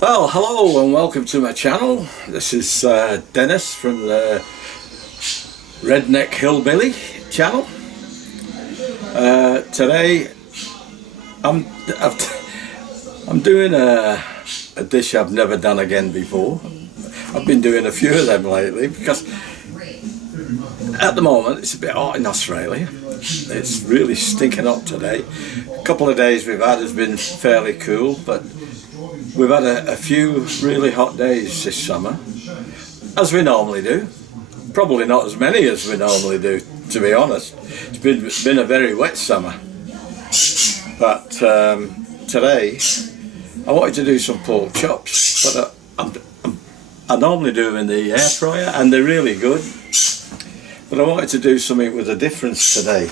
Well, hello and welcome to my channel. This is Dennis from the Redneck Hillbilly channel. Today I'm doing a dish I've never done again before. I've been doing a few of them lately because at the moment it's a bit hot in Australia. It's really stinking hot today. A couple of days we've had has been fairly cool, but we've had a few really hot days this summer, as we normally do. Probably not as many as we normally do, to be honest. It's been a very wet summer. But today I wanted to do some pork chops, but I normally do them in the air fryer and they're really good. But I wanted to do something with a difference today.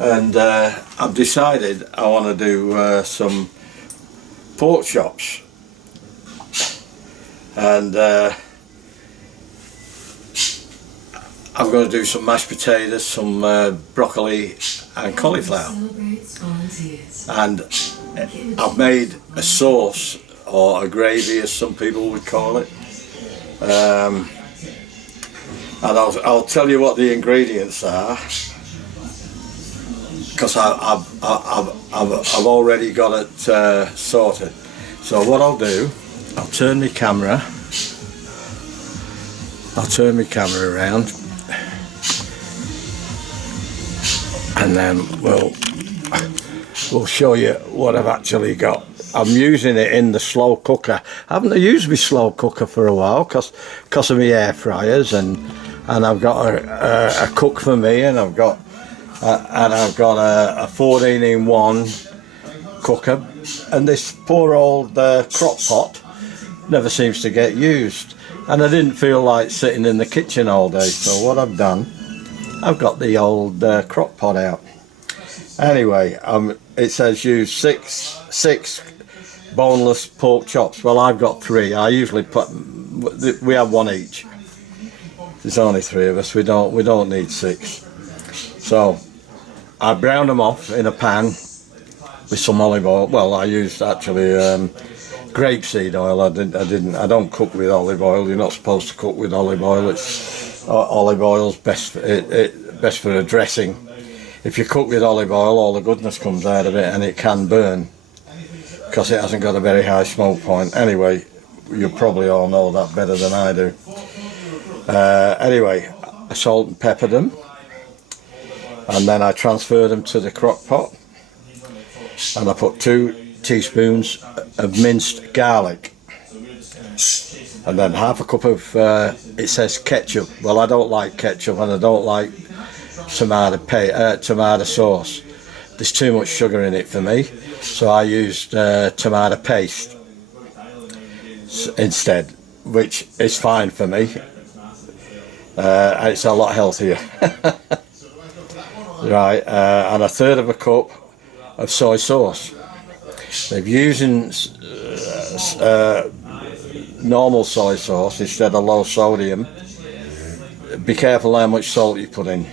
And I've decided I want to do some pork chops, and I'm going to do some mashed potatoes, some broccoli and cauliflower, and I've made a sauce, or a gravy as some people would call it, and I'll tell you what the ingredients are, because I've already got it sorted. So what I'll do, I'll turn my camera around, and then we'll show you what I've actually got. I'm using it in the slow cooker. I haven't used my slow cooker for a while because of my air fryers, and I've got a cook for me, and I've got a 14-in-1 cooker, and this poor old crock pot never seems to get used, and I didn't feel like sitting in the kitchen all day, so what I've done, I've got the old crock pot out. Anyway, it says use six boneless pork chops. Well, I've got 3. I usually we have 1 each. There's only 3 of us. We don't need 6. So I browned them off in a pan with some olive oil. Well, I used actually grapeseed oil. I don't cook with olive oil. You're not supposed to cook with olive oil. Olive oil's best for a dressing. If you cook with olive oil, all the goodness comes out of it, and it can burn because it hasn't got a very high smoke point. Anyway, you probably all know that better than I do. Anyway, I salt and peppered them, and then I transferred them to the crock pot, and I put 2 teaspoons of minced garlic, and then half a cup of it says ketchup. Well, I don't like ketchup, and I don't like tomato sauce. There's too much sugar in it for me, so I used tomato paste instead, which is fine for me. It's a lot healthier. Right, and a 1/3 of a cup of soy sauce. If you're using normal soy sauce instead of low sodium, be careful how much salt you put in.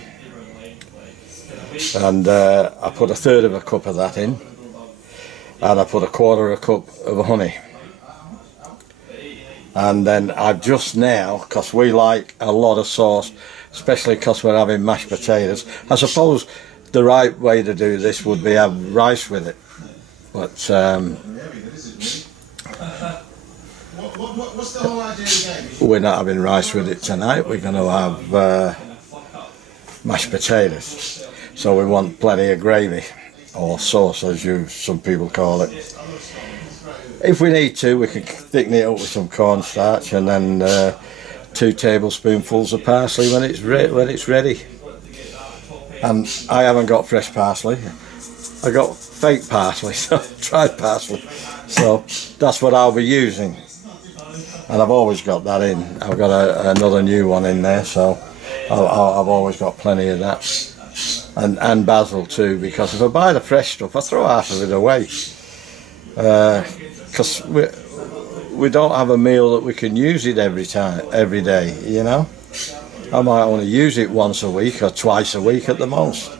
And I put a 1/3 of a cup of that in, and I put a 1/4 of a cup of honey. And then I've just now, because we like a lot of sauce, especially because we're having mashed potatoes. I suppose the right way to do this would be have rice with it, but we're not having rice with it tonight. We're going to have mashed potatoes, so we want plenty of gravy, or sauce as some people call it. If we need to, we can thicken it up with some cornstarch, and then 2 tablespoonfuls of parsley when it's ready. And I haven't got fresh parsley. I got fake parsley, so dried parsley. So that's what I'll be using. And I've always got that in. I've got another new one in there, so I've always got plenty of that. And basil too, because if I buy the fresh stuff, I throw half of it away. Because we don't have a meal that we can use it every day, you know. I might only use it once a week or twice a week at the most.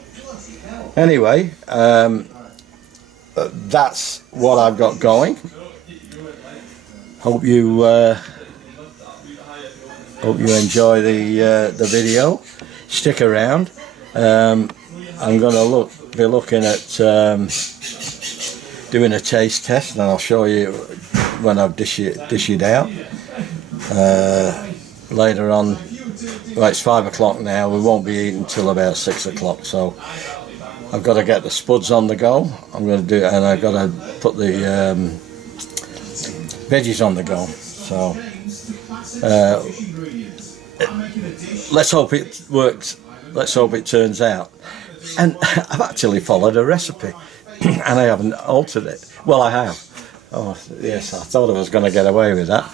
Anyway, that's what I've got going. Hope you enjoy the video. Stick around. I'm going to be looking at doing a taste test, and I'll show you when I've dish it out later on. Well, it's 5 o'clock now. We won't be eating till about 6 o'clock, so I've got to get the spuds on the go. I'm going to do it, and I've got to put the veggies on the go. So let's hope it works. Let's hope it turns out. And I've actually followed a recipe, and I haven't altered it. Well, I have. Oh yes, I thought I was going to get away with that.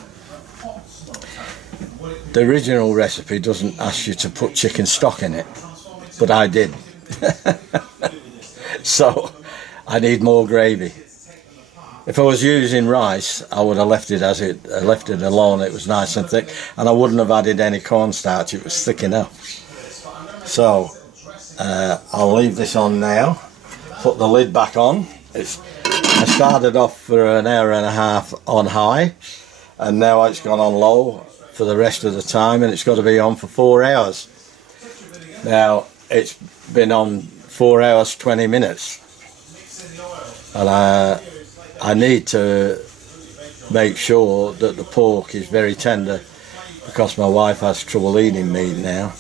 The original recipe doesn't ask you to put chicken stock in it, but I did. So I need more gravy. If I was using rice, I would have left it as it alone. It was nice and thick, and I wouldn't have added any cornstarch. It was thick enough. So I'll leave this on now. Put the lid back on. I started off for an hour and a half on high, and now it's gone on low for the rest of the time, and it's got to be on for 4 hours. Now it's been on 4 hours 20 minutes, and I need to make sure that the pork is very tender, because my wife has trouble eating meat now.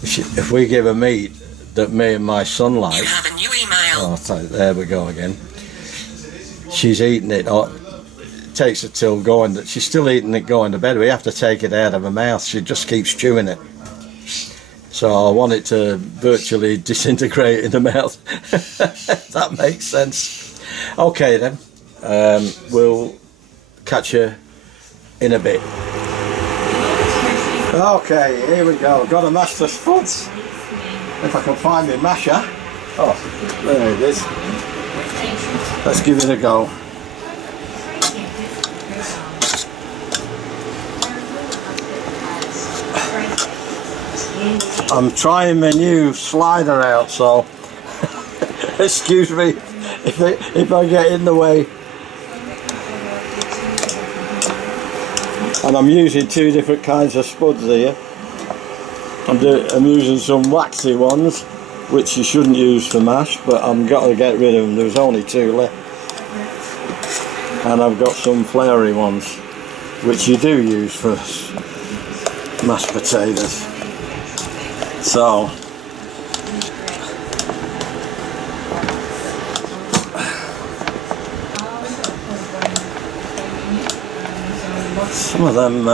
If we give her meat that me and my son like, you have a new email. Oh, there we go again. She's eating it. Takes it till going. She's still eating it going to bed. We have to take it out of her mouth. She just keeps chewing it. So I want it to virtually disintegrate in the mouth. That makes sense. Okay then. We'll catch you in a bit. Okay, here we go. Got a master spuds. If I can find my masher. Oh, there it is. Let's give it a go. I'm trying my new slider out, so excuse me if I get in the way. And I'm using 2 different kinds of spuds here. I'm using some waxy ones, which you shouldn't use for mash, but I'm got to get rid of them. There's only 2 left. And I've got some floury ones, which you do use for mashed potatoes. So some of them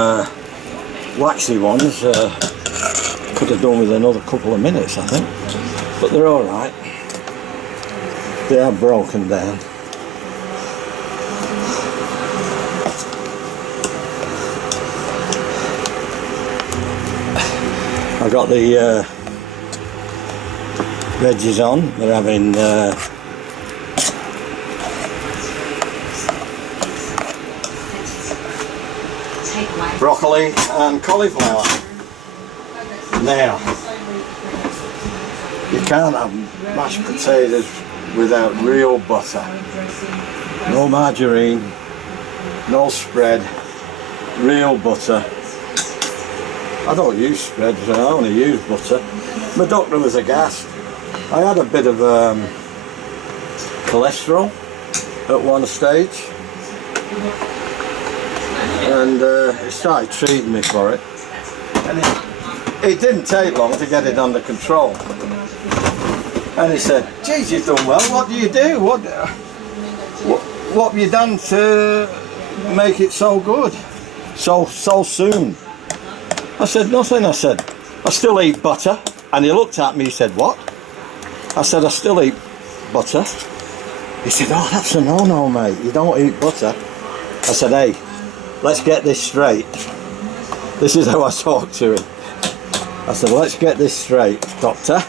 waxy ones could have done with another couple of minutes, I think, but they're all right. They are broken down. I got the veggies on. They're having broccoli and cauliflower. Now, you can't have mashed potatoes without real butter. No margarine, no spread, real butter. I don't use spread, I only use butter. My doctor was aghast. I had a bit of cholesterol at one stage, and he started treating me for it. And it didn't take long to get it under control. And he said, "Geez, you've done well. What do you do? What have you done to make it so good, so soon?" I said, "Nothing." I said, "I still eat butter." And he looked at me, he said, "What?" I said, "I still eat butter." He said, "Oh, that's a no-no, mate. You don't eat butter." I said, "Hey, let's get this straight." This is how I talk to him. I said, "Let's get this straight, doctor.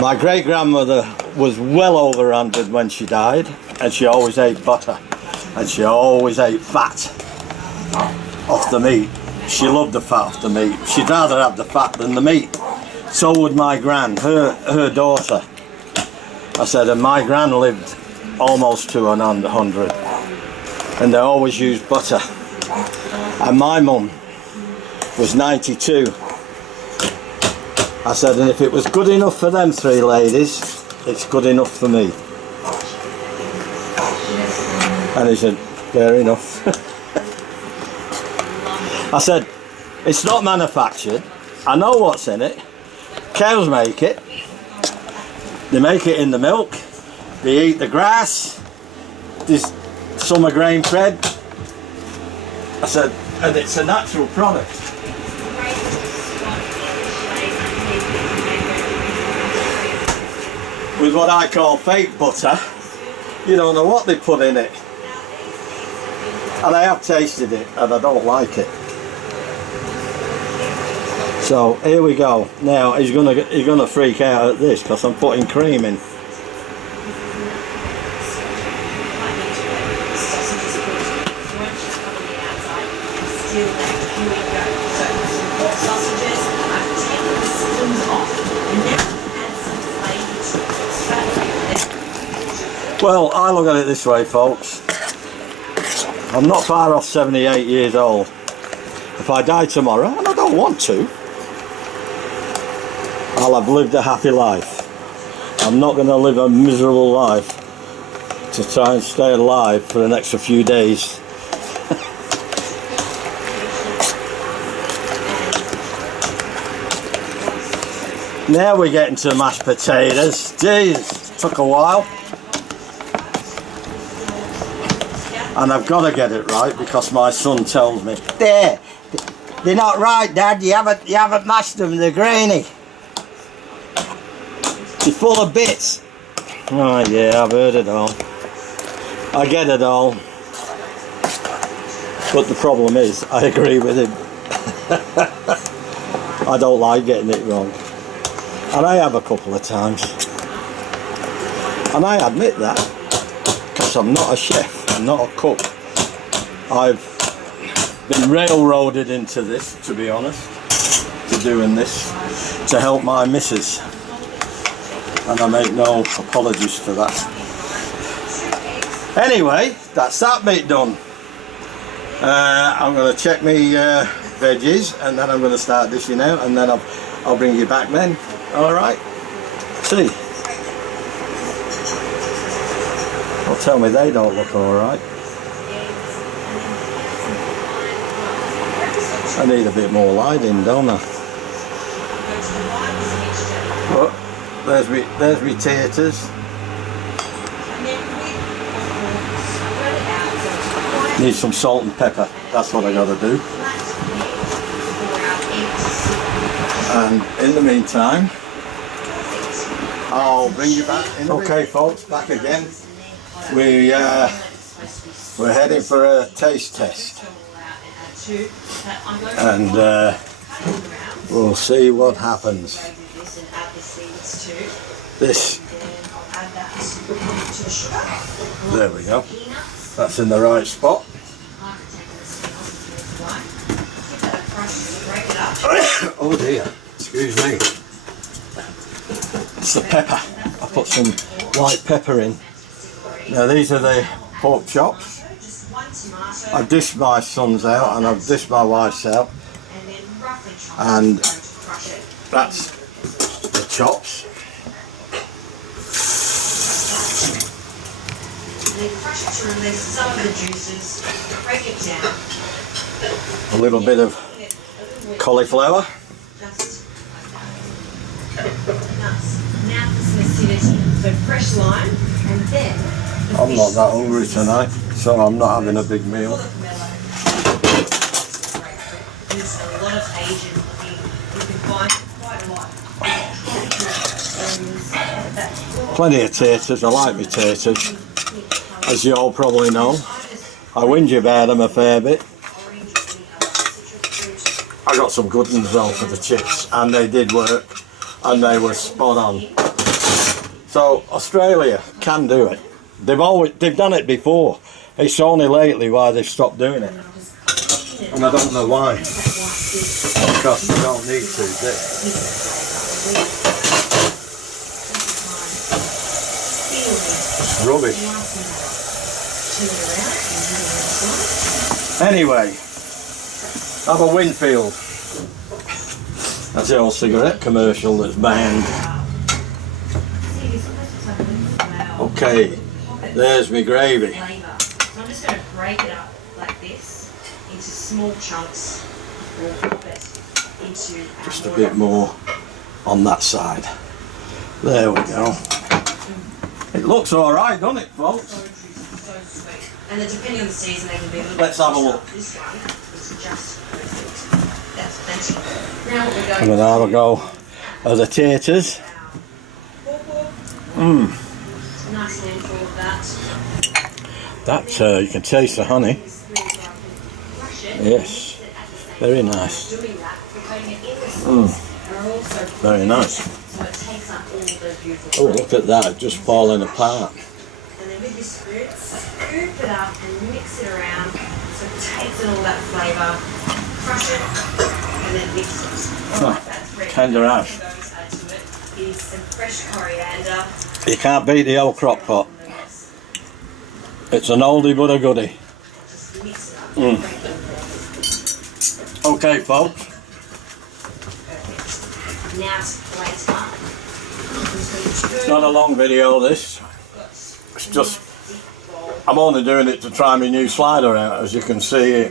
My great-grandmother was well over 100 when she died, and she always ate butter, and she always ate fat off the meat. She loved the fat off the meat. She'd rather have the fat than the meat. So would my gran, her daughter. I said, and my gran lived almost to 100, and they always used butter. And my mum was 92. I said, and if it was good enough for them three ladies, it's good enough for me. And he said, fair enough. I said, it's not manufactured. I know what's in it. Cows make it. They make it in the milk. They eat the grass. There's summer grain fed. I said, and it's a natural product. With what I call fake butter, you don't know what they put in it. And I have tasted it and I don't like it. So here we go. Now he's gonna freak out at this because I'm putting cream in. Well, I look at it this way, folks. I'm not far off 78 years old. If I die tomorrow, and I don't want to, I'll have lived a happy life. I'm not going to live a miserable life to try and stay alive for the next few days. Now we're getting to mashed potatoes. Jeez, took a while. And I've got to get it right because my son tells me, they're not right, Dad. You haven't mashed them. They're grainy. They're full of bits. Oh yeah, I've heard it all. I get it all. But the problem is, I agree with him. I don't like getting it wrong. And I have a couple of times. And I admit that. Because I'm not a chef. I'm not a cook. I've been railroaded into this, to be honest, to doing this, to help my missus. And I make no apologies for that. Anyway, that's that bit done. I'm going to check my veggies and then I'm going to start dishing out and then I'll bring you back then. Alright? See? Well, tell me they don't look alright. I need a bit more lighting, don't I? But there's me taters. Need some salt and pepper. That's what I gotta do. And in the meantime, I'll bring you back in a Okay, folks, back again. We're heading for a taste test. And we'll see what happens. This, there we go, that's in the right spot. Oh dear, excuse me. It's the pepper. I put some white pepper in. Now these are the pork chops. I've dished my sons out and I've dished my wife's out, and that's the chops. A little bit of cauliflower. I'm not that hungry tonight, so I'm not having a big meal. Plenty of taters. I like my taters, as you all probably know. I whinge about them a fair bit. I got some good ones though for the chips, and they did work, and they were spot on. So Australia can do it. They've done it before. It's only lately why they've stopped doing it, and I don't know why. Because they don't need to. It's rubbish. Anyway, have a Winfield. That's the old cigarette commercial that's banned. Okay, there's my gravy. So I'm just going to break it up like this into small chunks. We'll pop it into Just a bit more on that side. There we go. It looks alright, doesn't it, folks? So sweet. And then depending on the season, they can be a little Let's bit have a look. This one is just perfect. That's plenty. Now what we're going I'm going to have a go of the taters. Mmm. Nice handful of that. That, you can taste the honey. Yes. Very nice. Doing that, we're coating it in the Mm. sauce. And we're also Very nice. so it takes up all the beautiful Oh, look at that, just falling apart. And then with your spoon, scoop it up and mix it around so it takes in all that flavour. Crush it and then mix it. Huh, Alright, that's ready. tender ash. What I'm going to add to it is some fresh coriander. You can't beat the old crock pot. It's an oldie but a goodie. Just mix it up. Mm. Okay, folks. Perfect. Now to plate up. It's not a long video, this. It's just, I'm only doing it to try my new slider out. As you can see,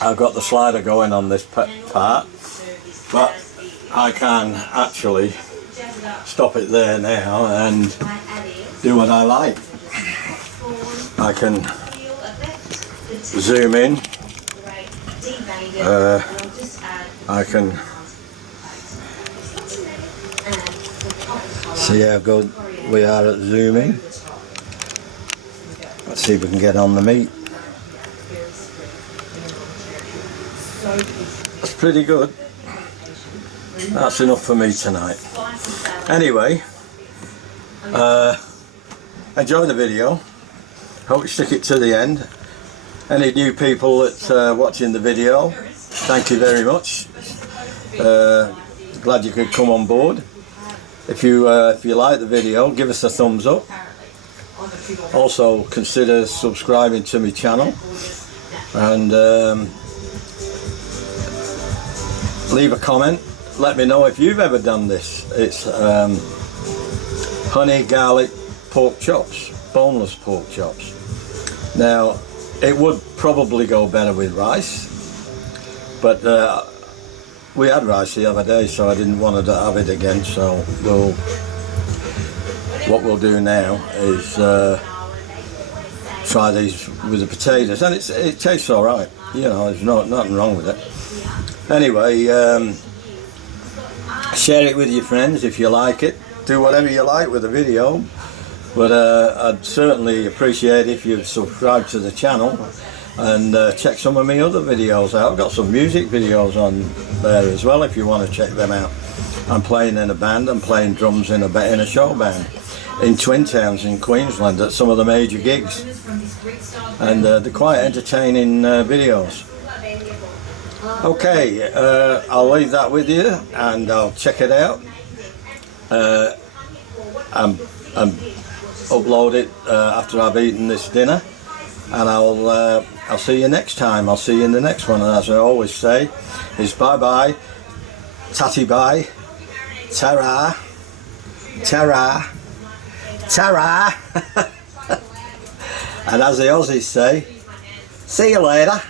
I've got the slider going on this part, but I can actually stop it there now and do what I like. I can zoom in, I can see how good we are at zooming. Let's see if we can get on the meat. That's pretty good. That's enough for me tonight. Anyway, enjoy the video. Hope you stick it to the end. Any new people that's watching the video, thank you very much. Glad you could come on board. If you like the video, give us a thumbs up. Also consider subscribing to my channel and leave a comment. Let me know if you've ever done this. It's honey garlic pork chops, boneless pork chops. Now it would probably go better with rice, but we had rice the other day, so I didn't want to have it again. So what we'll do now is try these with the potatoes, and it tastes all right. You know, there's nothing wrong with it. Anyway, share it with your friends if you like it. Do whatever you like with the video, but I'd certainly appreciate if you subscribe to the channel and check some of my other videos out. I've got some music videos on there as well if you want to check them out. I'm playing in a band. I'm playing drums in a show band in Twin Towns in Queensland at some of the major gigs, and they're quite entertaining videos. Okay, I'll leave that with you and I'll check it out and upload it after I've eaten this dinner, and I'll see you next time. I'll see you in the next one, and as I always say, is bye bye, tatty bye, ta-ra, ta-ra, ta-ra. And as the Aussies say, see you later.